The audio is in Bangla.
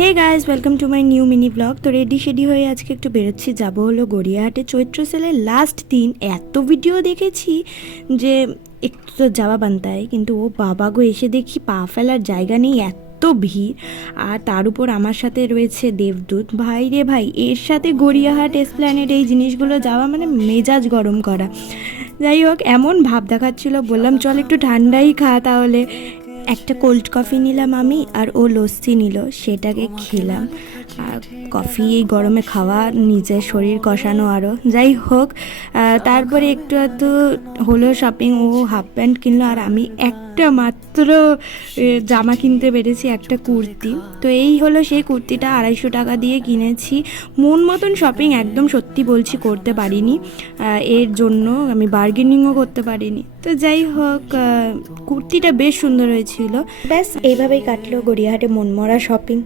Hey guys, welcome to my new mini blog. তো রেডি হয়ে আজকে একটু বেরোচ্ছি, যাবো হলো গড়িয়াহাটে। চৈত্র সেলের লাস্ট দিন এত ভিডিও দেখেছি যে একটু তো যাওয়া বান্তায়, কিন্তু ও বাবা গো, এসে দেখি পা ফেলার জায়গা নেই, এত ভিড়। আর তার উপর আমার সাথে রয়েছে দেবদূত ভাই রে ভাই, এর সাথে গড়িয়াহাট এসপ্ল্যানেড এই জিনিসগুলো যাওয়া মানে মেজাজ গরম করা। যাই হোক, এমন ভাব দেখাচ্ছিল, বললাম চল একটু ঠান্ডাই খা তাহলে। একটা কোল্ড কফি নিলাম আমি, আর ও লস্যি নিল, সেটাকে খেলাম। আর কফি এই গরমে খাওয়া, নিজের শরীর কষানো আরও। যাই হোক, তারপরে একটু একটু হলো শপিং। ও হাফ প্যান্ট কিনলো, আর আমি একটা মাত্র জামা কিনতে পেরেছি, একটা কুর্তি। তো এই হলো সেই কুর্তিটা, 250 টাকা দিয়ে কিনেছি। মন মতন শপিং একদম সত্যি বলছি করতে পারিনি, এর জন্য আমি বার্গেনিংও করতে পারিনি। তো যাই হোক, কুর্তিটা বেশ সুন্দর হয়েছিল। ব্যাস এইভাবেই কাটলো গড়িয়াহাটে মনমরা শপিং।